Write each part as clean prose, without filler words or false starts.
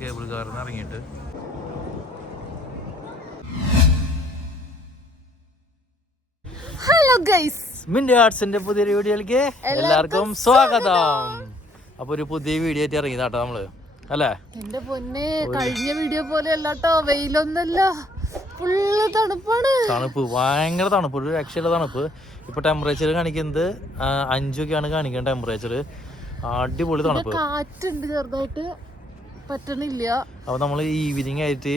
Cable കാറിൽ നിന്ന് ഇറങ്ങിയിട്ട് ഹലോ ഗൈസ്, മിന്റി ആർട്സിന്റെ പുതിയൊരു വീഡിയോയിലേക്ക് എല്ലാവർക്കും സ്വാഗതം. അപ്പൊ ഒരു പുതിയ വീഡിയോ ആയിട്ട് ഇറങ്ങിയതാട്ടോ നമ്മള്, അല്ലേ? എന്റെ പൊന്നെ, കഴിഞ്ഞ വീഡിയോ പോലെ അല്ലാട്ടോ, വെയിലൊന്നല്ല, ഫുള്ള് തണുപ്പാണ്. തണുപ്പ്, ഭയങ്കര തണുപ്പ്, ഒരു രക്ഷയില്ല തണുപ്പ്. ഇപ്പൊ ടെമ്പറേച്ചർ കാണിക്കുന്നത് 5 ഒക്കെയാണ് കാണിക്കുന്നത് ടെമ്പറേച്ചർ. അടിപൊളി തണുപ്പ്, കാറ്റുണ്ട് ചെറുതായിട്ട്, പറ്റണില്ല. അപ്പൊ നമ്മൾ ഈവനിങ് ആയിട്ട്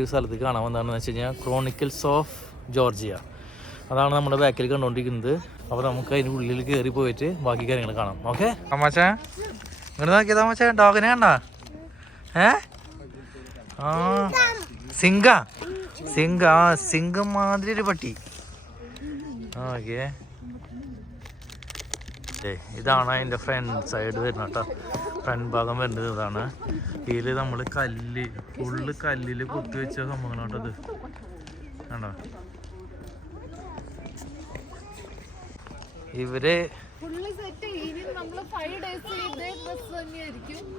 ഒരു സ്ഥലത്ത് കാണാൻ വന്നതാണെന്ന് വെച്ച് കഴിഞ്ഞാൽ ക്രോണിക്കിൾസ് ഓഫ് ജോർജിയ. അതാണ് നമ്മുടെ ബാക്കിൽ കണ്ടുകൊണ്ടിരിക്കുന്നത്. അപ്പോൾ നമുക്ക് അതിൻ്റെ ഉള്ളിൽ കയറി പോയിട്ട് ബാക്കി കാര്യങ്ങൾ കാണാം. ഓക്കെ തമാശ, ഇങ്ങോട്ട് നോക്കിയ തമാശ, ഡോഗിനെ കണ്ട? സിംഗം മാതിരി ഒരു പട്ടി. ഓക്കെ, ഇതാണ് അതിൻ്റെ ഫ്രണ്ട് സൈഡ് വരുന്നത് കേട്ടോ. ഫ്രണ്ട് ഭാഗം വരുന്നത് ഇതാണ്. ഇതിൽ നമ്മൾ ഫുള്ള് കല്ലിൽ കുത്തിവെച്ച സംഭവങ്ങളാട്ടത്, കണ്ടോ? ഇവര്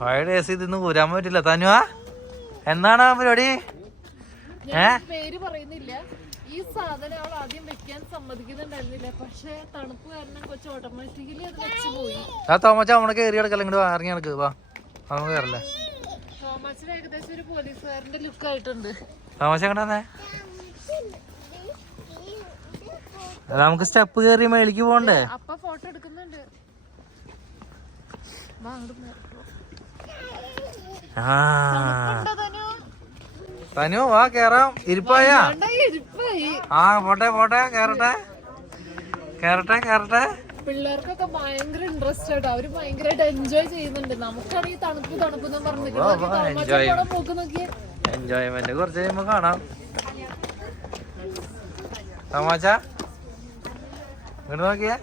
5 days ഇതിന്ന് ഊരാൻ പറ്റില്ല. തനുവാ, എന്താണ് പരിപാടി? പേര് പറയുന്നില്ല. ഈ സാധനം അവൾ ആദ്യം വെക്കാൻ സമ്മതിക്കുന്നുണ്ടായിരുന്നില്ല, പക്ഷെ തണുപ്പ് കാരണം കൊച്ചു ഓട്ടോമാറ്റിക്കലി അത് വെച്ച് പോയി. തോമച്ച നമ്മളെ കയറി കിടക്കല്ല, ഇങ്ങോട്ട് ഇറങ്ങി കിടക്കുക. വാ, നമുക്ക് കയറല്ലേ? തോമച്ചിന് ഏകദേശം ഒരു പോലീസുകാരന്റെ ലുക്ക് ആയിട്ടുണ്ട്. തോമച്ച എങ്ങോട്ടാ? നമുക്ക് സ്റ്റെപ്പ് കയറി മേളിക്ക് പോണ്ടേ? അപ്പ ഫോട്ടോ എടുക്കുന്നുണ്ട്. തനു വാ, കേറാം. ഇരിപ്പായ? പോട്ടെ കേറട്ടെ. പിള്ളേർക്കൊക്കെ ഭയങ്കര ഇൻട്രസ്റ്റ് ആട്ടോ, അവര് ഭയങ്കരമായിട്ട് എൻജോയ് ചെയ്യുന്നുണ്ട്. നമുക്കാണെങ്കിൽ തണുപ്പ് എന്ന് പറഞ്ഞിട്ട് എൻജോയ്മെന്റ് കുറച്ച് കഴിയുമ്പോ കാണാം. തമാശ ഇങ്ങോട്ട് നോക്കിയേ.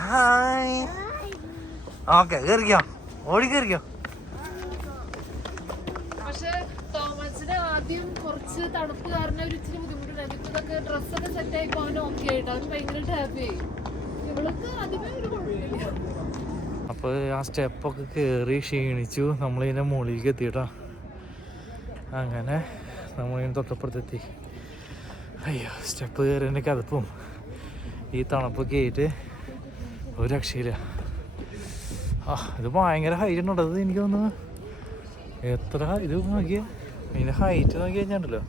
ഹായ്. ഓക്കെ, കേറിക്കോ, ഓടി കേറിക്കോ. പക്ഷെ തോമസിന് ആദ്യം കുറച്ച് തണുപ്പ് കാരണം ഒരു ഇച്ചിരി ബുദ്ധിമുട്ടുണ്ടായിരുന്നു. ഇതൊക്കെ ഡ്രസ്സൊക്കെ സെറ്റ് ആയി പോകാൻ ഓക്കെ ആയിട്ട് അവൻ ഭയങ്കര ഹാപ്പി ആയി. ഇവൾക്ക് ആദ്യമേ ഒരു കുഴപ്പമില്ല. അപ്പൊ ആ സ്റ്റെപ്പൊക്കെ കേറി ക്ഷീണിച്ചു. നമ്മളിതിന്റെ മുകളിലേക്ക് എത്തിയിട്ടാ. അങ്ങനെ നമ്മളിങ്ങനെ തൊട്ടപ്പുറത്തെത്തി. അയ്യോ, സ്റ്റെപ്പ് കയറിൻ്റെ കതപ്പും ഈ തണുപ്പൊക്കെ ആയിട്ട് ഒരു രക്ഷയില്ല. ഇത് ഭയങ്കര ഹൈറ്റ് ഉണ്ടോ? അത് എനിക്ക് തോന്നുന്നു എത്ര ഇത് നോക്കിയാൽ ഇതിൻ്റെ ഹൈറ്റ് നോക്കി കഴിഞ്ഞാണ്ടല്ലോ,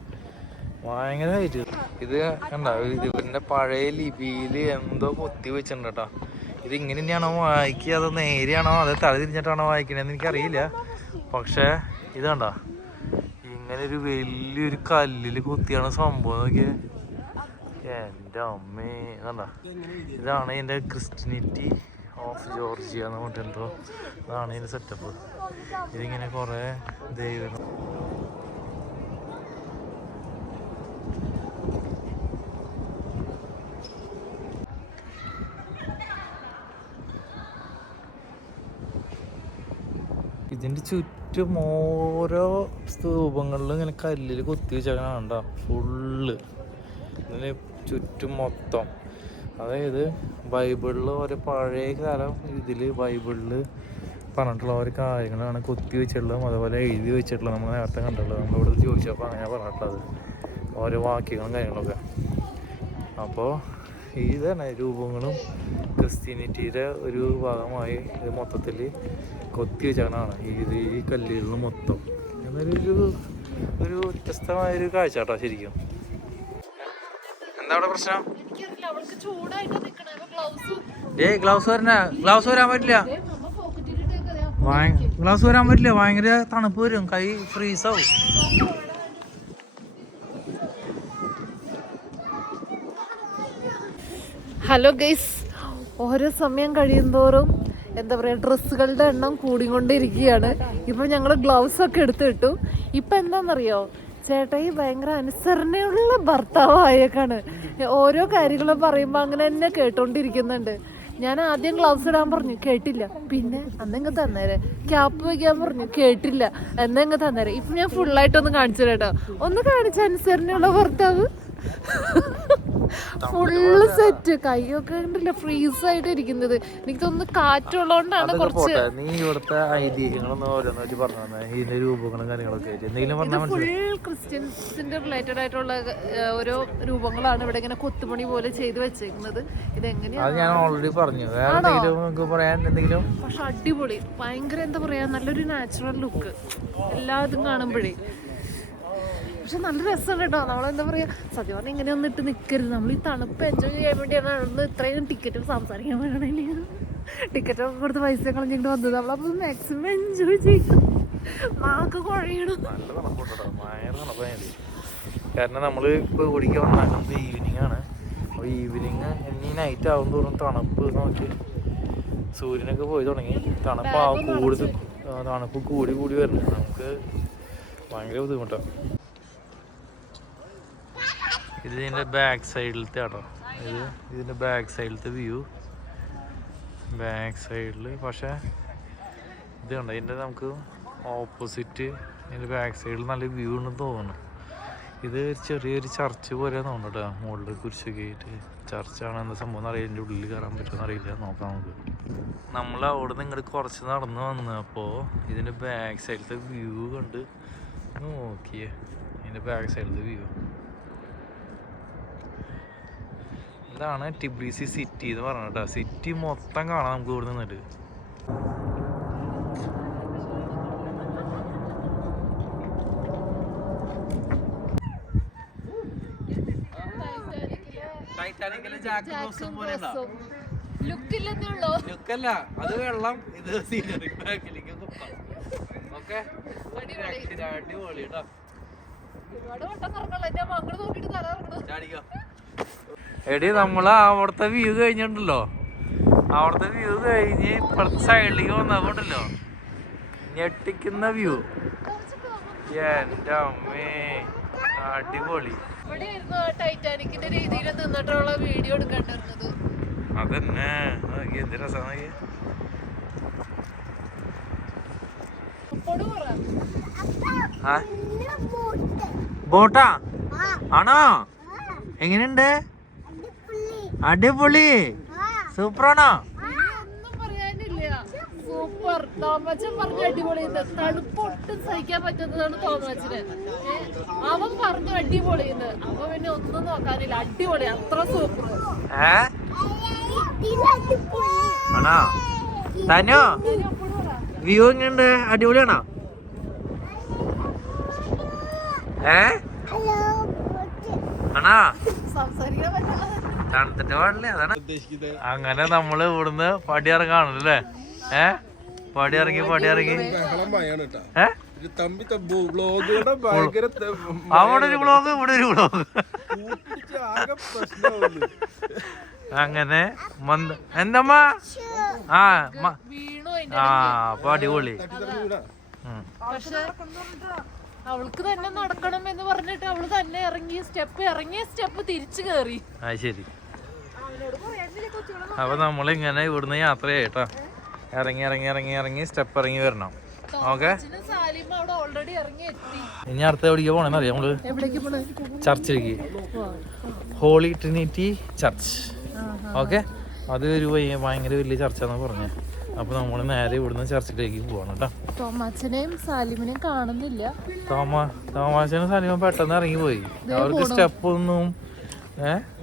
ഭയങ്കര ഹൈറ്റ്. ഇത് കണ്ടോ, ഇതിൻ്റെ പഴയ ലിപിയിൽ എന്തോ കൊത്തി വെച്ചിട്ടുണ്ട് കേട്ടോ. ഇത് ഇങ്ങനെ തന്നെയാണോ വായിക്കുക, അതോ നേരെയാണോ, അതോ തല തിരിഞ്ഞിട്ടാണോ വായിക്കണേന്ന് എനിക്കറിയില്ല. പക്ഷേ ഇത് കണ്ടോ, ഇങ്ങനെ ഒരു വലിയൊരു കല്ലിൽ കുത്തിയാണ് സംഭവം. നോക്കിയേ, എൻ്റെ അമ്മേ, കണ്ട. ഇതാണ് ഇതിൻ്റെ ക്രിസ്ത്യനിറ്റി ഓഫ് ജോർജിയ എന്ന് പറഞ്ഞിട്ടുണ്ടോ, അതാണ് ഇതിൻ്റെ സെറ്റപ്പ്. ഇതിങ്ങനെ കുറേ ദൈവം. ഇതിൻ്റെ ചുറ്റും ഓരോ സ്തൂപങ്ങളിലും ഇങ്ങനെ കല്ലിൽ കുത്തി വെച്ചേക്കണ കണ്ട, ഫുള്ള് ഇതിന് ചുറ്റും മൊത്തം. അതായത് ബൈബിളിൽ ഓരോ പഴയ കാലം ഇതിൽ ബൈബിളിൽ പറഞ്ഞിട്ടുള്ള ഓരോ കാര്യങ്ങളാണ് കൊത്തി വെച്ചിട്ടുള്ളതും അതുപോലെ എഴുതി വെച്ചിട്ടുള്ളത്. നമ്മൾ നേരത്തെ കണ്ടിട്ടുള്ളത്, നമ്മളിവിടെ ചോദിച്ചപ്പോൾ അങ്ങനെ പറഞ്ഞിട്ടുള്ളത് ഓരോ വാക്യങ്ങളും കാര്യങ്ങളൊക്കെ. അപ്പോൾ ഇത് തന്നെ രൂപങ്ങളും ക്രിസ്ത്യാനിറ്റിയുടെ ഒരു ഭാഗമായി ഇത് മൊത്തത്തിൽ കൊത്തി വെച്ചാണ് ഈ കല്ലുകളിൽ മൊത്തം. എന്നൊരു വ്യത്യസ്തമായൊരു കാഴ്ച കേട്ടോ ശരിക്കും. എന്താ അവിടെ പ്രശ്നം? ഗ്ലൗസ് വരാൻ പറ്റില്ല, ഭയങ്കര തണുപ്പ് വരും, കൈ ഫ്രീസ് ആവും. ഹലോ ഗൈസ്, ഓരോ സമയം കഴിയുന്തോറും എന്താ പറയുക, ഡ്രസ്സുകളുടെ എണ്ണം കൂടിക്കൊണ്ടിരിക്കുകയാണ്. ഇപ്പം ഞങ്ങൾ ഗ്ലൗസ് ഒക്കെ എടുത്തിട്ടു. ഇപ്പം എന്താണെന്നറിയോ, ചേട്ടായി ഭയങ്കര അനുസരണയുള്ള ഭർത്താവായേക്കാണ്. ഓരോ കാര്യങ്ങളും പറയുമ്പോൾ അങ്ങനെ തന്നെ കേട്ടോണ്ടിരിക്കുന്നുണ്ട്. ഞാൻ ആദ്യം ഗ്ലൗസ് ഇടാൻ പറഞ്ഞു, കേട്ടില്ല. പിന്നെ അന്നെങ്കിൽ തന്നേരെ. ക്യാപ്പ് വയ്ക്കാൻ പറഞ്ഞു, കേട്ടില്ല. എന്നെങ്കിൽ തന്നേരെ. ഇപ്പം ഞാൻ ഫുള്ളായിട്ടൊന്ന് കാണിച്ചു കേട്ടോ. ഒന്ന് കാണിച്ച അനുസരണയുള്ള ഭർത്താവ്. Full set. കൈയൊക്കെ ഉണ്ടല്ലോ ഫ്രീസ് ആയിട്ട് ഇരിക്കുന്നത്. എനിക്ക് തോന്നുന്നു കാറ്റുള്ളതുകൊണ്ടാണ് കുറച്ച്. നീ ഇവിടുത്തെ ഐതിഹ്യങ്ങളൊന്നും ഓരോന്ന് പറഞ്ഞു ഇതിന്റെ രൂപങ്ങളും കാര്യങ്ങളൊക്കെ എന്തെങ്കിലും പറഞ്ഞാൽ ഫുൾ ക്രിസ്ത്യൻസിന്റെ റിലേറ്റഡ് ആയിട്ടുള്ള ഓരോ രൂപങ്ങളാണ് ഇവിടെ ഇങ്ങനെ കൊത്തുപണി പോലെ ചെയ്ത് വെച്ചേക്കുന്നത്. ഇതെങ്ങനെയാ അത് ഞാൻ ഓൾറെഡി പറഞ്ഞു. വേറെ എന്തെങ്കിലും നിങ്ങൾക്ക് പറയാൻ എന്തെങ്കിലും? പക്ഷെ അടിപൊളി, ഭയങ്കര എന്താ പറയാ, നല്ലൊരു നാച്ചുറൽ ലുക്ക് എല്ലാതും കാണുമ്പോഴേ. പക്ഷെ നല്ല രസമാണ് കേട്ടോ. നമ്മളെന്താ പറയാ, സത്യം പറഞ്ഞാൽ ഇങ്ങനെ ഒന്നും ഇട്ട് നിൽക്കരുത്. നമ്മൾ ഈ തണുപ്പ് എൻജോയ് ചെയ്യാൻ വേണ്ടിയാണ് അന്ന് ഇത്രയും ടിക്കറ്റും സംസാരിക്കാൻ വേണമെങ്കിൽ ടിക്കറ്റൊക്കെ കൊടുത്ത് പൈസ കളഞ്ഞിട്ട് വന്നത്. നമ്മളപ്പോൾ മാക്സിമം എൻജോയ് ചെയ്തു. നാക്ക് കുഴയണം. നല്ല തണുപ്പുണ്ടോ, ഭയങ്കര തണുപ്പായി. കാരണം നമ്മൾ ഇപ്പോൾ ഓടിക്കാൻ വന്നത് ഈവനിങ് ആണ്. അപ്പോൾ ഈവനിങ് ഇനി നൈറ്റ് ആവും തോറും തണുപ്പ് നോക്കി സൂര്യനൊക്കെ പോയി തുടങ്ങി. തണുപ്പ് കൂടി കൂടി വരുന്നത് നമുക്ക് ഭയങ്കര ബുദ്ധിമുട്ടാണ്. ഇത് ഇതിൻ്റെ ബാക്ക് സൈഡിലത്തെ ആണോ, ഇതിൻ്റെ ബാക്ക് സൈഡിലത്തെ വ്യൂ. ബാക്ക് സൈഡിൽ പക്ഷേ ഇത് കണ്ടോ, ഇതിൻ്റെ നമുക്ക് ഓപ്പോസിറ്റ് ഇതിൻ്റെ ബാക്ക് സൈഡിൽ നല്ല വ്യൂ ഉണ്ടെന്ന് തോന്നുന്നു. ഇത് ചെറിയൊരു ചർച്ച് പോലെ തോന്നുന്നു കേട്ടോ. മുകളിൽ കുരിശൊക്കെ ആയിട്ട് ചർച്ചാണ്. എന്താ സംഭവം അറിയില്ല. എൻ്റെ ഉള്ളിൽ കയറാൻ പറ്റുമെന്ന് അറിയില്ല, നോക്കാം നമുക്ക്. നമ്മൾ അവിടെ നിന്ന് ഇങ്ങോട്ട് കുറച്ച് നടന്ന് വന്നപ്പോൾ ഇതിൻ്റെ ബാക്ക് സൈഡിലത്തെ വ്യൂ കണ്ട് നോക്കിയേ. ഇതിൻ്റെ ബാക്ക് സൈഡിലത്തെ വ്യൂ ഇതാണ് ടിബ്രീസി സിറ്റി എന്ന് പറഞ്ഞ കേട്ടോ. സിറ്റി മൊത്തം കാണാം നമുക്ക് ഇവിടെ നിന്നിട്ട്. ലുക്കല്ല, അത് വെള്ളം, ഇത് സീനറി. ബാക്കിലേക്ക് ഓക്കെ, അടിപൊളി കേട്ടോ. എടി നമ്മള് അവിടുത്തെ വ്യൂ കഴിഞ്ഞിട്ടുണ്ടല്ലോ, അവിടുത്തെ വ്യൂ കഴിഞ്ഞ് ഇപ്പുറത്തെ സൈഡിലേക്ക് വന്നപ്പോണ്ടല്ലോ ഞെട്ടിക്കുന്ന വ്യൂ. എൻ്റെ അമ്മേ, അടിപൊളി. ടൈറ്റാനിക്കിന്റെ രീതിയിൽ നിന്നിട്ടുള്ള വീഡിയോ എടുക്കേണ്ടിരുന്നത് അതന്നെ. എന്ത് രസമാണ്. ബോട്ടാ ആണോ? എങ്ങനെയുണ്ട്? അടിപൊളി, സൂപ്പറാണോ? ഒന്നും പറയാനില്ല, സൂപ്പർ. തോമച്ചൻ പറഞ്ഞ അടിപൊളി. തണുപ്പ് ഒട്ടും സഹിക്കാൻ പറ്റുന്നതാണ് തോമച്ചന്. അവൻ പറഞ്ഞു അടിപൊളിന്ന്. അപ്പൊ പിന്നെ ഒന്നും നോക്കാനില്ല, അടിപൊളി, അത്ര സൂപ്പർ. ആണോ തനോ? വ്യൂ എങ്ങനെയുണ്ട്? അടിപൊളിയാണോ? ആണോ? തണുത്തിട്ട് പാടില്ലേ, അതാണ്. അങ്ങനെ നമ്മള് ഇവിടുന്ന് പടിയിറങ്ങാണല്ലേ. പടിയിറങ്ങി അവിടെ ഒരു വ്ളോഗ്, ഇവിടെ ഒരു വ്ളോഗ്. അങ്ങനെ എന്തമ്മ അപ്പൊ അടിപൊളി. അവൾക്ക് തന്നെ നടക്കണം എന്ന് പറഞ്ഞിട്ട് അവള് തന്നെ ഇറങ്ങിയ സ്റ്റെപ്പ് തിരിച്ചു കയറി. ആ ശരി. അപ്പൊ നമ്മളിങ്ങനെ ഇവിടുന്ന് യാത്രയായിട്ടാ ഇറങ്ങി സ്റ്റെപ്പ് ഇറങ്ങി വരണം. ഓക്കെ, ഇനി അടുത്ത എവിടേക്ക് പോണെന്ന് അറിയാം നമ്മള്? ചർച്ചിലേക്ക്, ഹോളി ട്രിനിറ്റി ചർച്ച്. ഓക്കെ, അത് ഒരു ഭയങ്കര വലിയ ചർച്ചാന്ന് പറഞ്ഞ. അപ്പൊ നമ്മള് നേരെ ഇവിടുന്ന് ചർച്ചിലേക്ക് പോവാണ് കേട്ടോ. തോമാച്ചനെയും സാലിമിനെയും കാണുന്നില്ല. തോമാച്ചനും സാലിമും പെട്ടെന്ന് ഇറങ്ങി പോയി. അവർക്ക് സ്റ്റെപ്പ് ഒന്നും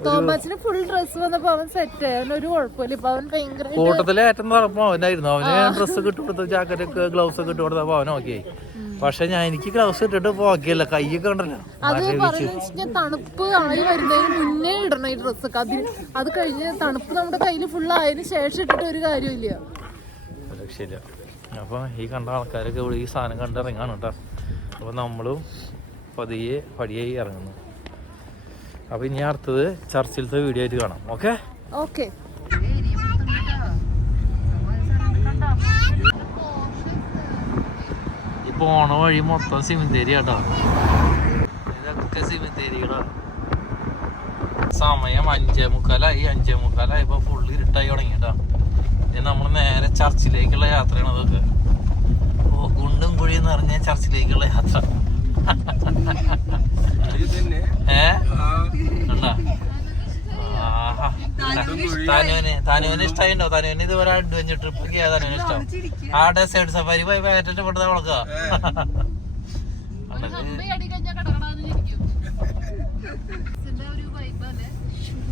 തോമാച്ചന് ഫുൾ ഡ്രസ് വന്നപ്പോ അവൻ സെറ്റ് ആയി. അവനൊരു കുഴപ്പമില്ല. ഇപ്പൊ അവൻ ഭയങ്കര കൂട്ടത്തിലെ ഏറ്റവും നടപ്പം അവനായിരുന്നു. അവന് ഡ്രസ്സ് കിട്ടുകൊടുത്ത ജാക്കറ്റ് ഒക്കെ ഗ്ലൗസ് ഒക്കെ ഇട്ടുകൊടുത്തപ്പോ അവൻ ഓക്കെ. പക്ഷെ എനിക്ക് ഗ്ലൗസ് ഇട്ടിട്ട് ഓക്കെയല്ല, കൈയൊക്കെ ഉണ്ടല്ലോ. അത് പറഞ്ഞു തണുപ്പ് ആയി വരുന്നതിന് മുന്നേ ഇടണം ഈ ഡ്രസ്സൊക്കെ. അത് കഴിഞ്ഞ് തണുപ്പ് നമ്മുടെ കയ്യിൽ ഫുൾ ആയതിനു ശേഷം ഇട്ടിട്ട് ഒരു കാര്യമില്ല. ശരിയാ. അപ്പൊ ഈ കണ്ട ആൾക്കാരൊക്കെ ഇവിടെ ഈ സാധനം കണ്ടിറങ്ങാണ് കേട്ടോ. അപ്പൊ നമ്മളും പടിയായി ഇറങ്ങുന്നു. അപ്പൊ ഇനി അടുത്തത് ചർച്ചിലത്തെ വീഡിയോ ആയിട്ട് കാണാം. Okay okay. ഈ പോണ വഴി മൊത്തം സിമിത്തേരി കേട്ടോ. ഇതൊക്കെ സിമിത്തേരികളാ. സമയം 5:45 ഇപ്പൊ ഫുള്ള് ഇരുട്ടായി തുടങ്ങി കേട്ടോ. ഇനി നമ്മൾ നേരെ ചർച്ചിലേക്കുള്ള യാത്രയാണ്. അതൊക്കെ കുണ്ടും കുഴിയും നിറഞ്ഞ ചർച്ചിലേക്കുള്ള യാത്ര. കണ്ടാ തനുവിന് ഇഷ്ടമായിണ്ടോ? തനുവിന് ഇതുപോലെ അഡ്വഞ്ചർ ട്രിപ്പ് ഒക്കെ തനുവിന് ഇഷ്ടം. ആ ഡെസേർട്ട് സഫാരി പോയി ഏറ്റവും കൊണ്ട് നമ്മളൊക്കെ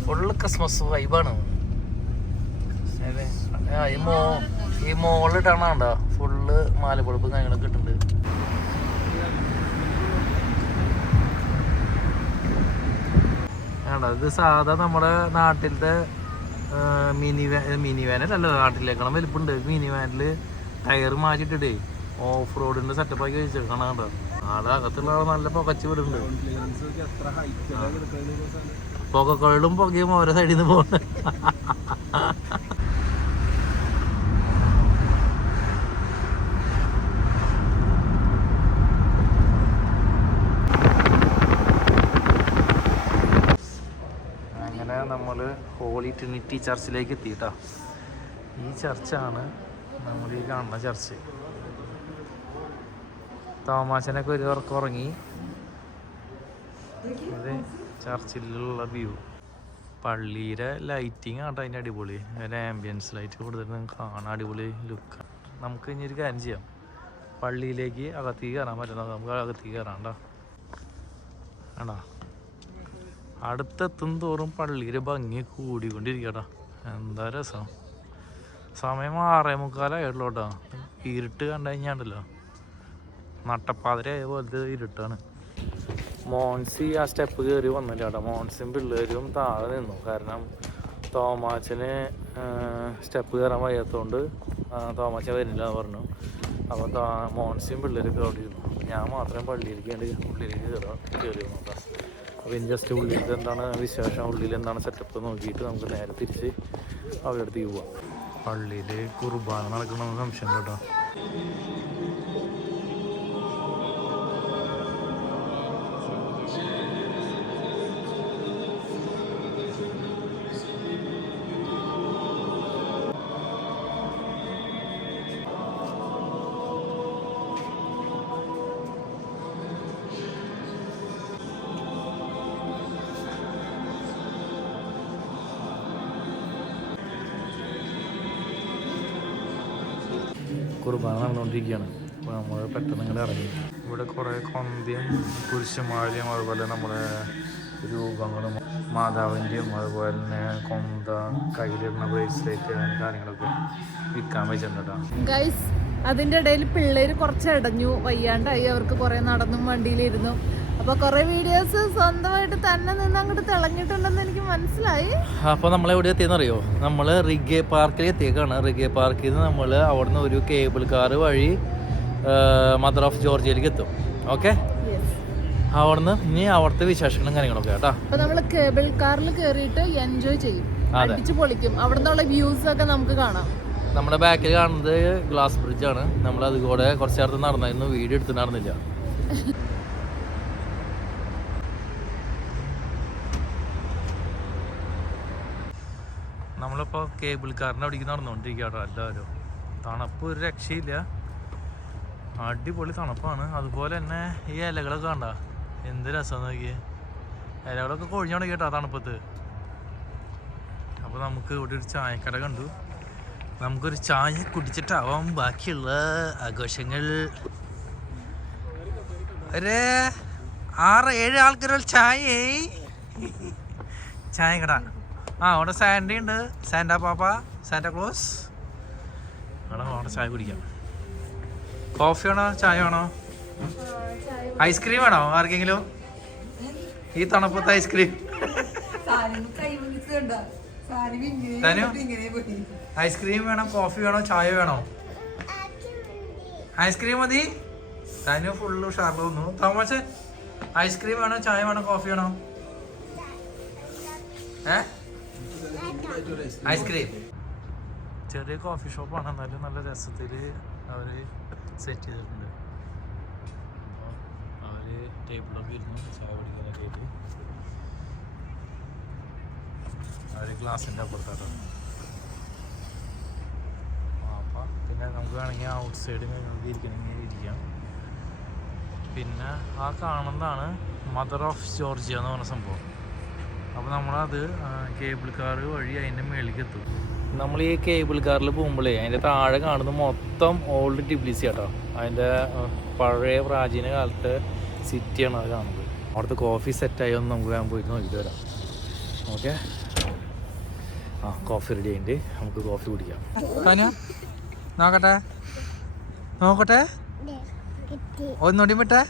ഫുള്ള് ക്രിസ്മസ് വൈബാണ്. ഈ മോളിട്ടാണ് കണ്ടോ ഫുള്ള് മാലപ്പൊടുപ്പ് കാര്യങ്ങളൊക്കെ ഇട്ടുണ്ട്. ഇത് സാധാ നമ്മുടെ നാട്ടിലത്തെ മിനി വാനല്ല, നാട്ടിലേക്കാണ് വലിപ്പുണ്ട്. മിനി വാനിൽ ടയർ മാറ്റിട്ടിട്ടേ ഓഫ് റോഡിന്റെ സെറ്റപ്പ് ആക്കി വെച്ചേക്കാണ് കണ്ടോ. ആളെ അകത്തുള്ള ആള് നല്ല പുകച്ച് വിടുന്നുണ്ട്. പുകക്കോളും പുകയും ഓരോ സൈഡിൽ നിന്ന് പോകുന്നുണ്ട്. നമ്മൾ ഹോളി ട്രിനിറ്റി ചർച്ചിലേക്ക് എത്തിയിട്ടാ. ഈ ചർച്ചാണ് നമ്മൾ ഈ കാണുന്ന ചർച്ച്. തോമാച്ചനൊക്കെ ഒരു ഉറക്കം ഉറങ്ങി. അത് ചർച്ചിലുള്ള വ്യൂ. പള്ളിയുടെ ലൈറ്റിങ് ആട്ടോ അതിൻ്റെ അടിപൊളി. ഒരു ആംബിയൻസ് ലൈറ്റ് കൊടുത്തിട്ട് കാണാൻ അടിപൊളി ലുക്ക്. നമുക്ക് ഇനി ഒരു കാര്യം ചെയ്യാം, പള്ളിയിലേക്ക് അകത്തേക്ക് കയറാൻ പറ്റുന്നത് നമുക്ക് അകത്തേക്ക് കയറാണ്ടോ. ആണോ അടുത്തെത്തും തോറും പള്ളിയുടെ ഭംഗി കൂടിക്കൊണ്ടിരിക്കട്ടോ. എന്താ രസം. സമയം 6:45 കേട്ടോ. ഇരുട്ട് കണ്ടു കഴിഞ്ഞാണ്ടല്ലോ നട്ടപ്പാതിരായ പോലത്തെ ഇരുട്ടാണ്. മോൻസി ആ സ്റ്റെപ്പ് കയറി വന്നില്ല കേട്ടോ. മോൻസും പിള്ളേരും താഴെ നിന്നു. കാരണം തോമാച്ചന് സ്റ്റെപ്പ് കയറാൻ വയ്യാത്തതുകൊണ്ട് തോമാച്ചൻ വരുന്നില്ല എന്ന് പറഞ്ഞു. അപ്പോൾ മോൻസിയും പിള്ളേരൊക്കെ അവിടെ ഇരുന്നു. ഞാൻ മാത്രം പള്ളിയിലേക്ക് വേണ്ടി ഉള്ളിലേക്ക് കയറി വന്നു കേട്ടോ. അപ്പോൾ ഇനി ജസ്റ്റ് ഉള്ളിൽ എന്താണ് വിശേഷം, ഉള്ളിൽ എന്താണ് സെറ്റപ്പ് നോക്കിയിട്ട് നമുക്ക് നേരെ തിരിച്ച് അവരുടെ അടുത്തേക്ക് പോവാം. പള്ളിയിൽ കുർബാന നടക്കണമെന്ന് സംശയം കേട്ടോ. കുർബാന നടന്നുകൊണ്ടിരിക്കുകയാണ്. അപ്പോൾ നമ്മൾ പെട്ടെന്ന് ഇങ്ങനെ ഇറങ്ങി. ഇവിടെ കുറേ കൊന്തിയും കുരിശുമാലയും അതുപോലെ നമ്മുടെ രൂപങ്ങളും മാതാവിൻ്റെയും അതുപോലെ തന്നെ കൊന്ത കയ്യിലിടുന്ന ബ്രേസ്ലെറ്റ് അങ്ങനെ കാര്യങ്ങളൊക്കെ വിൽക്കാൻ വെച്ചിട്ടുണ്ട്. ഗൈസ് അതിൻ്റെ ഇടയിൽ പിള്ളേർ കുറച്ച് ഇടഞ്ഞു, വയ്യാണ്ടായി. അവർക്ക് കുറേ നടന്നും വണ്ടിയിലിരുന്നു. അപ്പോൾ കുറേ വീഡിയോസ് സ്വന്തമായിട്ട് തന്നെ നിന്ന് അങ്ങോട്ട് തിളങ്ങിയിട്ടുണ്ടെന്ന് എനിക്ക് മനസ്സിലായി. അപ്പോൾ നമ്മൾ എവിടെ എത്തിയെന്നറിയോ? നമ്മൾ റിഗേ പാർക്കിൽ എത്തിയേക്കാണ്. റിഗേ പാർക്കിൽ നിന്ന് നമ്മൾ അവിടെ നിന്ന് ഒരു കേബിൾ കാർ വഴി മദർ ഓഫ് ജോർജിയയിലേക്ക് എത്തും. ഓക്കെ, അവിടെ നിന്ന് ഇനി അവിടുത്തെ വിശേഷങ്ങളും കാര്യങ്ങളൊക്കെ കേട്ടോ. അപ്പോൾ നമ്മൾ കേബിൾ കാറിൽ കയറിയിട്ട് എൻജോയ് ചെയ്യും, അടിച്ചു പൊളിക്കും. അവിടെ നിന്നുള്ള വ്യൂസ് ഒക്കെ നമുക്ക് കാണാം. നമ്മുടെ ബാക്കിൽ കാണുന്നത് ഗ്ലാസ് ബ്രിഡ്ജാണ്. നമ്മൾ അതുകൂടെ കുറച്ച് നേരത്തെ നടന്നായിരുന്നു, വീഡിയോ എടുത്തിട്ടുണ്ടായിരുന്നില്ല. നമ്മളിപ്പോൾ കേബിൾ കാറിൻ്റെ അവിടേക്ക് നടന്നുകൊണ്ടിരിക്കുക കേട്ടോ. എല്ലാവരും തണുപ്പ് ഒരു രക്ഷയില്ല, അടിപൊളി തണുപ്പാണ്. അതുപോലെ തന്നെ ഈ ഇലകളൊക്കെ കണ്ട എന്ത് രസം നോക്കിയേ. ഇലകളൊക്കെ കൊഴിഞ്ഞു തുടങ്ങി കേട്ടോ തണുപ്പത്ത്. അപ്പോൾ നമുക്ക് ഇവിടെ ഒരു ചായക്കട കണ്ടു. നമുക്കൊരു ചായ കുടിച്ചിട്ടാവാം ബാക്കിയുള്ള ആഘോഷങ്ങൾ. ഒരു 6-7 ആൾക്കാരുടെ ചായക്കട. അവിടെ സാൻഡി ഉണ്ട്, സാന്റാ പാപ്പ, സാന്റാ ക്ലോസ്. അവിടെ ചായ കുടിക്കാം. കോഫി വേണോ ചായ വേണോ ഐസ്ക്രീം വേണോ ആർക്കെങ്കിലും? ഈ തണുപ്പത്ത് ഐസ്ക്രീം ഐസ്ക്രീം വേണോ കോഫി വേണോ ചായ വേണോ? ഐസ്ക്രീം മതി. തനു ഫുള്ള് ഉഷാറിൽ വന്നു. തോമാച്ചൻ ഐസ്ക്രീം വേണോ ചായ വേണോ കോഫി വേണോ? ഐസ്ക്രീം. ചെറിയ കോഫി ഷോപ്പാണ്, എന്നാലും നല്ല രസത്തിൽ അവർ സെറ്റ് ചെയ്തിട്ടുണ്ട്. അപ്പോൾ അവർ ടേബിളൊക്കെ ഇരുന്നു ചായ കുടിക്കാനായിട്ട്. അവർ ഗ്ലാസിൻ്റെ അപ്പുറത്താണ്. അപ്പം പിന്നെ നമുക്ക് വേണമെങ്കിൽ ഔട്ട് സൈഡ് നമുക്ക് ഇരിക്കണമെങ്കിൽ ഇരിക്കാം. പിന്നെ ആ കാണുന്നതാണ് മദർ ഓഫ് ജോർജിയ എന്ന് പറഞ്ഞ സംഭവം. അപ്പോൾ നമ്മളത് കേബിൾ കാർ വഴി അതിൻ്റെ മേളിലേക്ക് എത്തും. നമ്മൾ ഈ കേബിൾ കാറിൽ പോകുമ്പോഴേ അതിൻ്റെ താഴെ കാണുന്ന മൊത്തം ഓൾഡ് ടിബ്ലിസി കേട്ടോ. അതിൻ്റെ പഴയ പ്രാചീന കാലത്തെ സിറ്റിയാണ് അത് കാണുന്നത്. അവിടുത്തെ കോഫി സെറ്റായി ഒന്ന് നമുക്ക് വേഗം പോയിട്ട് നോക്കിയിട്ട് വരാം. ഓക്കെ, ആ കോഫി റെഡി ആയിട്ട് നമുക്ക് കോഫി കുടിക്കാം. നോക്കട്ടെ നോക്കട്ടെ, ഒന്നുകൂടി വിട്ടെ.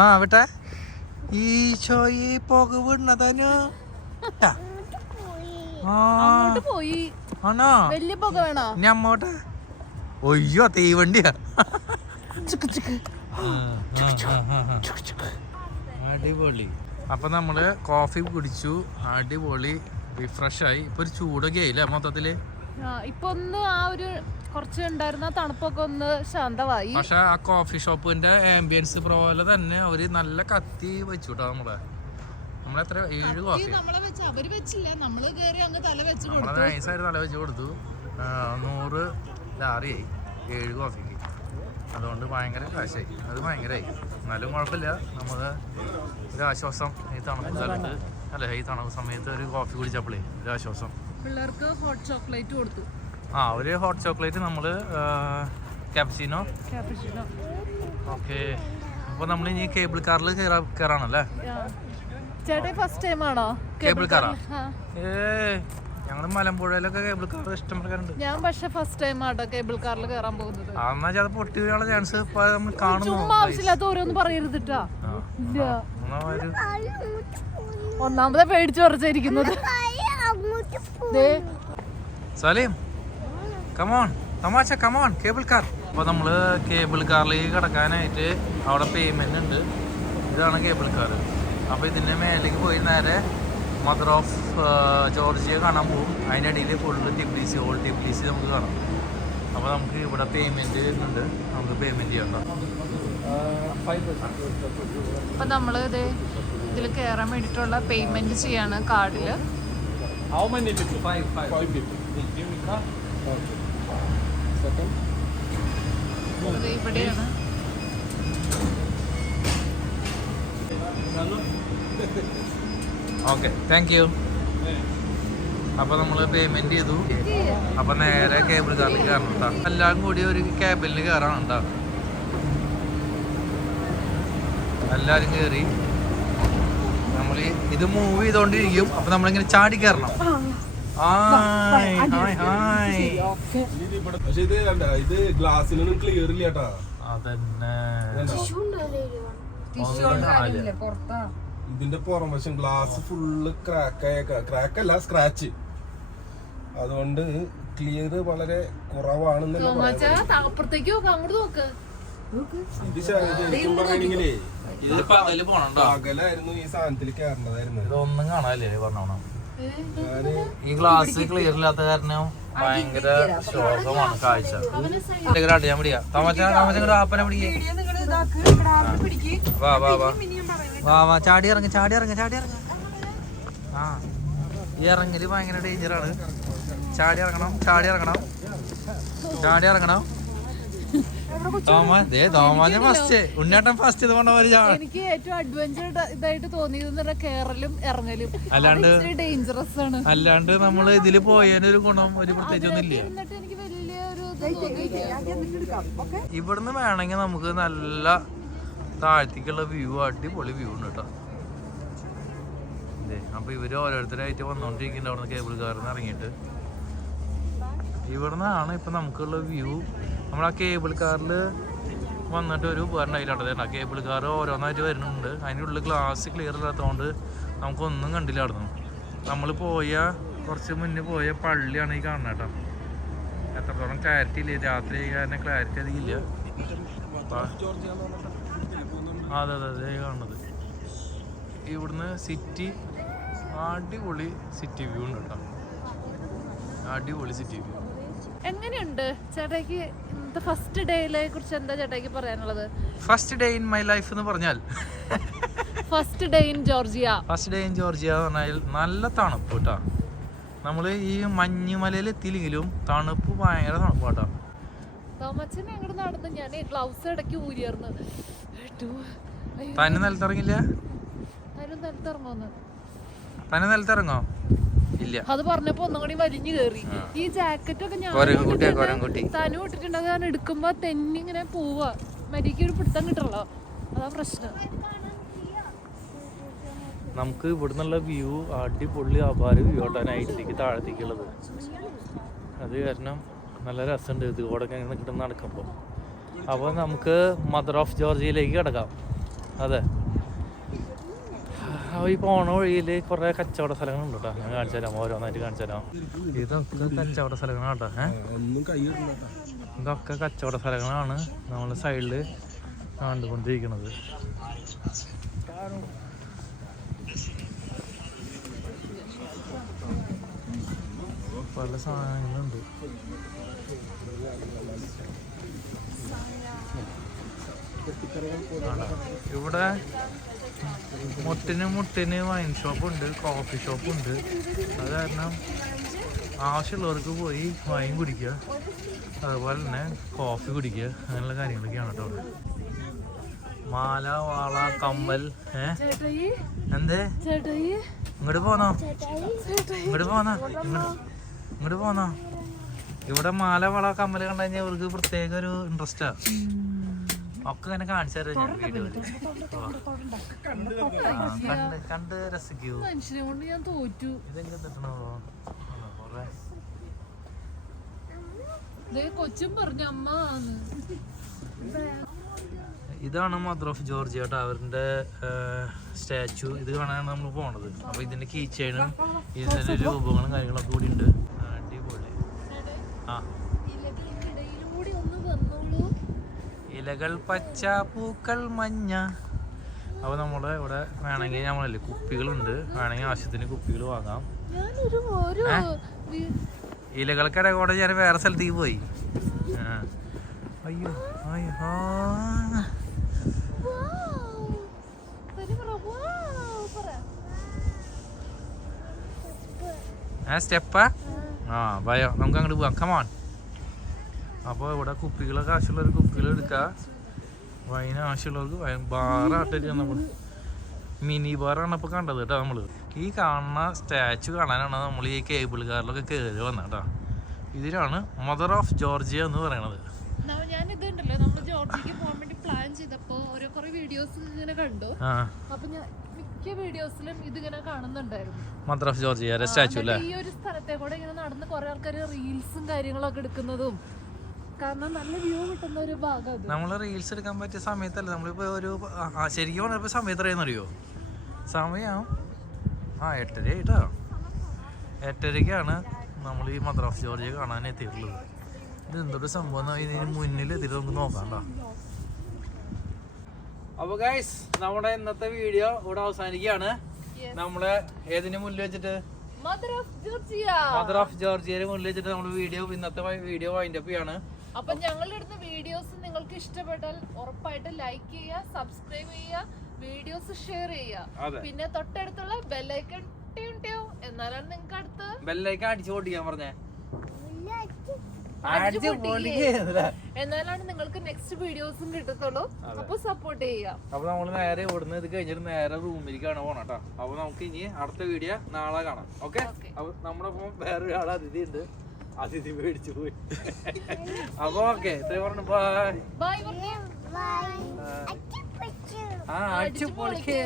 ആ വിട്ടെ. ഈ ചോയി പുക വിടുന്നതാനു ആണോ? വലിയ പുക വേണോ? ഞമ്മോട്ടെ. ഒയ്യോ തീവണ്ടിയാ. അടിപൊളി. അപ്പൊ നമ്മള് കോഫി കുടിച്ചു, അടിപൊളി റിഫ്രഷ് ആയി. ഇപ്പൊ ഒരു ചൂടൊക്കെ ആയില്ലേ മൊത്തത്തില്. ഇപ്പൊ ഒന്ന് ആ ഒരു കുറച്ച് ഉണ്ടായിരുന്ന തണുപ്പൊക്കെ ഒന്ന് ശാന്തമായി. പക്ഷെ ആ കോഫി ഷോപ്പിന്റെ ആംബിയൻസ് പോലെ തന്നെ അവര് നല്ല കത്തി വെച്ചുട്ടോ. നമ്മളെത്ര 7 കോഫി നമ്മളെ നൈസായിട്ട് തല വെച്ച് കൊടുത്തു. 100 ലാറിയായി 7 കോഫിക്ക്. അതുകൊണ്ട് ഭയങ്കര കാശായി. അത് ഭയങ്കരമായി. എന്നാലും കുഴപ്പമില്ല, നമുക്ക് ഒരു ആശ്വാസം ഈ തണുപ്പ് കാലത്ത്. അല്ലേ, ഈ തണുപ്പ് സമയത്ത് ഒരു കോഫി കുടിച്ചപ്പോഴേ ഒരു ആശ്വാസം. പിള്ളേർക്ക് ഹോട്ട് ചോക്ലേറ്റ് കൊടുത്തു. ഒരു ഹോട്ട് ചോക്ലേറ്റ് നമ്മള് ക്യാപുച്ചിനോ. ഓക്കെ, അപ്പോൾ നമ്മൾ ഇനി കേബിൾ കാറിൽ കയറാണല്ലേ. ചേട്ടാ ഫസ്റ്റ് ടൈം ആണോ കേബിൾ കാറാ? ഞങ്ങൾ മലമ്പുഴയിലൊക്കെ കേബിൾ കാർ ഇഷ്ടംപോലെ. ഞാൻ പക്ഷെ ഫസ്റ്റ് ടൈം ആട്ടോ കേബിൾ കാറിൽ കയറാൻ പോകുന്നത്. എന്നാ ചിലപ്പോൾ പൊട്ടി വീഴാനുള്ള ചാൻസ് നമ്മൾ കാണുന്നു. ആവശ്യമില്ലാത്ത ഓരോന്ന് പറയരുതിട്ടാ. ഒന്നാമതെ പേടിച്ചു പറിച്ചിരിക്കുന്നത്. സലീം കമോൺ തമാശ, കമോൺ കേബിൾ കാർ. അപ്പോൾ നമ്മൾ കേബിൾ കാറിലേക്ക് കിടക്കാനായിട്ട് അവിടെ പേയ്മെന്റ് ഉണ്ട്. ഇതാണ് കേബിൾ കാർ. അപ്പോൾ ഇതിൻ്റെ മേലേക്ക് പോയി നേരെ മദർ ഓഫ് ജോർജിയ കാണാൻ പോകും. അതിനിടയിൽ ഫുള്ള് ടിബ്ലിസി, ഓൾഡ് ടിബ്ലിസി നമുക്ക് കാണാം. അപ്പോൾ നമുക്ക് ഇവിടെ പേയ്മെന്റ് ഉണ്ട്, നമുക്ക് പേയ്മെന്റ് ചെയ്യണ്ട. അപ്പം നമ്മൾ ഇതിൽ കയറാൻ വേണ്ടിയിട്ടുള്ള പേയ്മെന്റ് ചെയ്യാണ് കാർഡിൽ. ഇവിടെയാണ്. Okay, thank you. അപ്പോൾ നമ്മൾ പേയ്മെന്റ് ചെയ്തു. അപ്പം നേരെ കേബിൾ കാറിൽ കയറണം കേട്ടോ. എല്ലാം കൂടി ഒരു ക്യാബിനിൽ കയറാണ് കേട്ടോ. എല്ലാവരും കയറി. നമ്മൾ ഇത് മൂവ് ചെയ്തോണ്ടിരിക്കും. അപ്പം നമ്മളിങ്ങനെ ചാടി കയറണം. ഇത് ഗ്ലാസ്സിനൊന്നും ക്ലിയർ ഇല്ല കേട്ടാ. അതന്നെ ഇതിന്റെ പുറം വശം ഗ്ലാസ് ഫുള്ള് ക്രാക്കല്ല സ്ക്രാച്ച്. അതുകൊണ്ട് ക്ലിയർ വളരെ കുറവാണെന്ന്. ഇത് പകലായിരുന്നു ഈ സാധനത്തിൽ കയറേണ്ടതായിരുന്നു. ഇതൊന്നും കാണാല്ലേ പറഞ്ഞോണം. ഈ ഗ്ലാസ് ക്ലിയർ ഇല്ലാത്ത കാരണം ഭയങ്കര ശോകമാണ് കാഴ്ച. ഞാൻ പിടിക്കാം. ആപ്പനെ പിടിക്കേ. വാ വാ വാ വാ വാ, ചാടി ഇറങ്ങ്, ചാടി ഇറങ്ങ്, ചാടി ഇറങ്ങ്. ആ, ഈ ഇറങ്ങല് ഭയങ്കര ഡേഞ്ചറാണ്. ചാടി ഇറങ്ങണം, ചാടി ഇറങ്ങണം, ചാടി ഇറങ്ങണം. ഉണ്ണിയേട്ടൻ ഫസ്റ്റ് ഇത് കൊണ്ട പോലെ. എനിക്ക് ഏറ്റവും അഡ്വഞ്ചർ ഇതായിട്ട് തോന്നിയത് കേറലും ഇറങ്ങലും. അല്ലാണ്ട് ഡേഞ്ചറസ് ആണ്. അല്ലാണ്ട് നമ്മള് ഇതില് പോയതിനൊരു ഗുണം ഒരു പ്രത്യേകിച്ചൊന്നും ഇല്ല. എനിക്ക് വലിയൊരു ഇവിടുന്ന് വേണമെങ്കിൽ നമുക്ക് നല്ല താഴ്ത്തിക്കുള്ള വ്യൂ, അടിപൊളി വ്യൂ ഉണ്ട് കേട്ടോ. അപ്പൊ ഇവര് ഓരോരുത്തരായിട്ട് വന്നോണ്ടിരിക്കുന്നുണ്ട് അവിടുന്ന് കേബിൾ കാറിൽ നിന്ന് ഇറങ്ങിയിട്ട്. ഇവിടുന്നാണ് ഇപ്പൊ നമുക്കുള്ള വ്യൂ. നമ്മൾ ആ കേബിൾ കാറിൽ വന്നിട്ട് ഒരു ഉപകരണം അതിലാട്ടത്. കേബിൾ കാർ ഓരോന്നായിട്ട് വരുന്നുണ്ട്. അതിനുള്ളിൽ ഗ്ലാസ് ക്ലിയർ ഇല്ലാത്തതുകൊണ്ട് നമുക്കൊന്നും കണ്ടില്ല. അവിടെ നമ്മൾ പോയ കുറച്ച് മുന്നേ പോയ പള്ളിയാണ് ഈ കാണുന്നത് കേട്ടോ. എത്രത്തോളം ക്ലാരിറ്റി ഇല്ല, രാത്രി കാരണം ക്ലാരിറ്റി അധികം ഇല്ല. അതെ അതെ അതെ കാണുന്നത്. ഇവിടുന്ന് സിറ്റി അടിപൊളി സിറ്റി വ്യൂ ഉണ്ട് കേട്ടോ. അടിപൊളി സിറ്റി വ്യൂ. എങ്ങനെയുണ്ട് ചേട്ടായിക്ക് ഫസ്റ്റ് ഡേയിലെ കുറിച്ച് എന്താ ചേട്ടായിക്ക് പറയാനുള്ളത്? First day in my life എന്ന് പറഞ്ഞാൽ first day in Georgia. First day in Georgia എന്ന് പറഞ്ഞാൽ നല്ല തണുപ്പ് കേട്ടോ. നമ്മൾ ഈ മഞ്ഞുമലയിൽ എത്തിയില്ലെങ്കിലും തണുപ്പ് ഭയങ്കര തണുപ്പ് കേട്ടോ. തോമച്ചൻ അങ്ങോട്ട് നടന്ന് ഞാൻ ഗ്ലൗസ് ഇടയ്ക്ക് ഊരിയായിരുന്നു. തന്നെ നിലത്തിറങ്ങില്ല. നിലത്തിറങ്ങുന്നു. തന്നെ നിലത്തിറങ്ങോ? ഇല്ല. അത് പറഞ്ഞപ്പോ ഒന്നും കൂടി വലിഞ്ഞു കേറി. ഈ ജാക്കറ്റ് ഒക്കെ ഞാൻ തനു ഇട്ടിട്ടുണ്ട്. അത് ഞാൻ എടുക്കുമ്പോ തെന്നിങ്ങനെ പോവാ. മരിക്ക് ഒരു പിടുത്തം കിട്ടണല്ലോ, അതാ പ്രശ്നം. നമുക്ക് ഇവിടുന്നുള്ള വ്യൂ അടിപൊളി അപാര വ്യൂ ആട്ടോ നൈറ്റിലേക്ക് താഴത്തേക്കുള്ളത്. അത് കാരണം നല്ല രസമുണ്ട് ഇത് കൂടെ ഇങ്ങനെ കിട്ടുന്ന നടക്കുമ്പോൾ. അപ്പോൾ നമുക്ക് മദർ ഓഫ് ജോർജിയയിലേക്ക് കിടക്കാം. അതെ, ഈ പോണ വഴിയിൽ കുറേ കച്ചവട സ്ഥലങ്ങളുണ്ട് കേട്ടോ. ഞാൻ കാണിച്ചു തരാം, ഓരോന്നായിട്ട് കാണിച്ചു തരാം. ഇതൊക്കെ കച്ചവട സ്ഥലങ്ങളാണ് കേട്ടോ. ഇതൊക്കെ കച്ചവട സ്ഥലങ്ങളാണ് നമ്മൾ സൈഡിൽ കണ്ടുകൊണ്ടിരിക്കുന്നത്. പല സാധനങ്ങളുണ്ട്. ഇവിടെ മുട്ടിന് വൈൻ ഷോപ്പുണ്ട്, കോഫി ഷോപ്പുണ്ട്. അത് കാരണം ആവശ്യമുള്ളവർക്ക് പോയി വൈൻ കുടിക്കുക, അതുപോലെ തന്നെ കോഫി കുടിക്കുക, അങ്ങനെയുള്ള കാര്യങ്ങളൊക്കെയാണ് കേട്ടോ. മാല, വാള, കമ്മൽ. എന്തേ ഇങ്ങോട്ട് പോന്നോ? ഇങ്ങോട്ട് പോന്നോ? ഇവിടെ മാല, വള, കമ്മൽ കണ്ടു കഴിഞ്ഞാൽ ഇവർക്ക് പ്രത്യേക ഒരു ഇൻട്രസ്റ്റാ. ഒക്കെ ഇങ്ങനെ കാണിച്ചു തരാം ഞാൻ വീഡിയോയില്. കണ്ട് രസിക്കൂ. മനുഷ്യനെ കൊണ്ട് ഞാൻ തോറ്റു. ഇതെങ്ങനെ തട്ടണോ? കൊച്ചും പറഞ്ഞു അമ്മ. ഇതാണ് മദർ ഓഫ് ജോർജിയ കേട്ടോ, അവരുടെ സ്റ്റാച്ചു. ഇത് കാണാനാണ് നമ്മൾ പോണത്. അപ്പൊ ഇതിന്റെ കീ ചെയിനും ഇതിന്റെ രൂപങ്ങളും കാര്യങ്ങളൊക്കെ കൂടി ഉണ്ട്. അടിപൊളി. ആ, ഇലകൾ പച്ച, പൂക്കൾ മഞ്ഞ. അപ്പോൾ നമ്മൾ ഇവിടെ വേണമെങ്കിൽ നമ്മളല്ലേ കുപ്പികളുണ്ട്, വേണമെങ്കിൽ ആവശ്യത്തിന് കുപ്പികൾ വാങ്ങാം. ഇലകൾക്കിടെ കൂടെ ഞാൻ വേറെ സ്ഥലത്തേക്ക് പോയി. അയ്യോ അയ്യോ, സ്റ്റെപ്പാ? ആ ഭയോ, നമുക്ക് അങ്ങോട്ട് പോവാം. കമോൺ. അപ്പോൾ ഇവിടെ കുപ്പികളൊക്കെ ആവശ്യമുള്ളവർ കുപ്പികൾ എടുക്കുക, വൈന് ആവശ്യമുള്ളവർക്ക് വൈൻ. ബാറാട്ടിട്ട് നമ്മൾ മിനി ബാറാണ് ഇപ്പോൾ കണ്ടത് കേട്ടോ. നമ്മൾ ഈ കാണുന്ന സ്റ്റാച്ചു കാണാനാണ് നമ്മൾ ഈ കേബിൾ കാറിലൊക്കെ കയറി വന്നത് കേട്ടോ. ഇതിനാണ് മദർ ഓഫ് ജോർജിയ എന്ന് പറയണത്. ഞാൻ ഇതുണ്ടല്ലോ, നമ്മൾ ജോർജിയക്ക് പോകാൻ വേണ്ടി പ്ലാൻ ചെയ്തപ്പോ ഓരോ കുറെ വീഡിയോസ് ഇങ്ങനെ കണ്ടു. അപ്പൊ ഞാൻ മിക്ക വീഡിയോസിലും ഇതിങ്ങനെ കാണുന്നുണ്ടായിരുന്നു, മദർ ഓഫ് ജോർജിയ സ്റ്റാച്ചു അല്ലേ. ഈ ഒരു സ്ഥലത്തെ കൂടെ ഇങ്ങനെ നടന്ന് കുറെ ആൾക്കാർ റീൽസും കാര്യങ്ങളൊക്കെ എടുക്കുന്നതും, കാരണം നല്ല വ്യൂ കിട്ടുന്ന ഒരു ഭാഗം. നമ്മൾ റീൽസ് എടുക്കാൻ പറ്റിയ സമയത്തല്ല നമ്മളിപ്പോ ഒരു ശരിക്കും പറഞ്ഞപ്പോ സമയത്ത് അറിയാന്നറിയോ? സമയം 8:30 ആയിട്ടോ. 8:30ക്കാണ് നമ്മൾ ഈ മദർ ഓഫ് ജോർജിയ കാണാൻ എത്തിയിട്ടുള്ളത്. ഇത് എന്തൊരു സംഭവം ഇതിന് മുന്നിൽ എത്തിയിട്ട് നമുക്ക് നോക്കാം. അപ്പൊ ഗൈസ്, നമ്മുടെ ഇന്നത്തെ വീഡിയോ ഇവിടെ അവസാനിക്കുകയാണ്. നമ്മള് ഏതിന് മുന്നിൽ വെച്ചിട്ട് മദർ ഓഫ് ജോർജിയയുടെ മുന്നിൽ വെച്ചിട്ട് നമ്മൾ ഇന്നത്തെ വീഡിയോ വൈൻഡ് അപ്പ് ചെയ്യാണ്. അപ്പൊ ഞങ്ങളുടെ അടുത്ത വീഡിയോസ് നിങ്ങൾക്ക് ഇഷ്ടപ്പെട്ടാൽ ഉറപ്പായിട്ട് ലൈക്ക് ചെയ്യുക, സബ്സ്ക്രൈബ് ചെയ്യുക, വീഡിയോസ് ഷെയർ ചെയ്യുക. പിന്നെ തൊട്ടടുത്തുള്ള ബെല്ലൈക്കൺ എന്നാലാണ് നിങ്ങൾക്ക് അടുത്ത് ബെല്ലൈക്കൺ അടിച്ചു പൊട്ടിക്കാൻ പറഞ്ഞേ. എന്നാലാണ് നിങ്ങൾക്ക് നെക്സ്റ്റ് വീഡിയോസും കിട്ടത്തുള്ളൂ. അപ്പൊ സപ്പോർട്ട് ചെയ്യാം. അപ്പൊ നമ്മള് നേരെ ഇവിടുന്ന് ഇത് കഴിഞ്ഞിട്ട് നേരെ റൂമിലേക്കാണ് പോണം കേട്ടോ. അപ്പൊ നമുക്ക് ഇനി അടുത്ത വീഡിയോ നാളെ കാണാം. ഓക്കെ. അപ്പൊ നമ്മുടെ വേറൊരാൾ അതിഥി ഉണ്ട്, അതിഥി മേടിച്ചു പോയി. അപ്പൊ ഓക്കെ, ഇത്രയും പറഞ്ഞു. ബൈ. അടിച്ചു പൊളിക്കേ.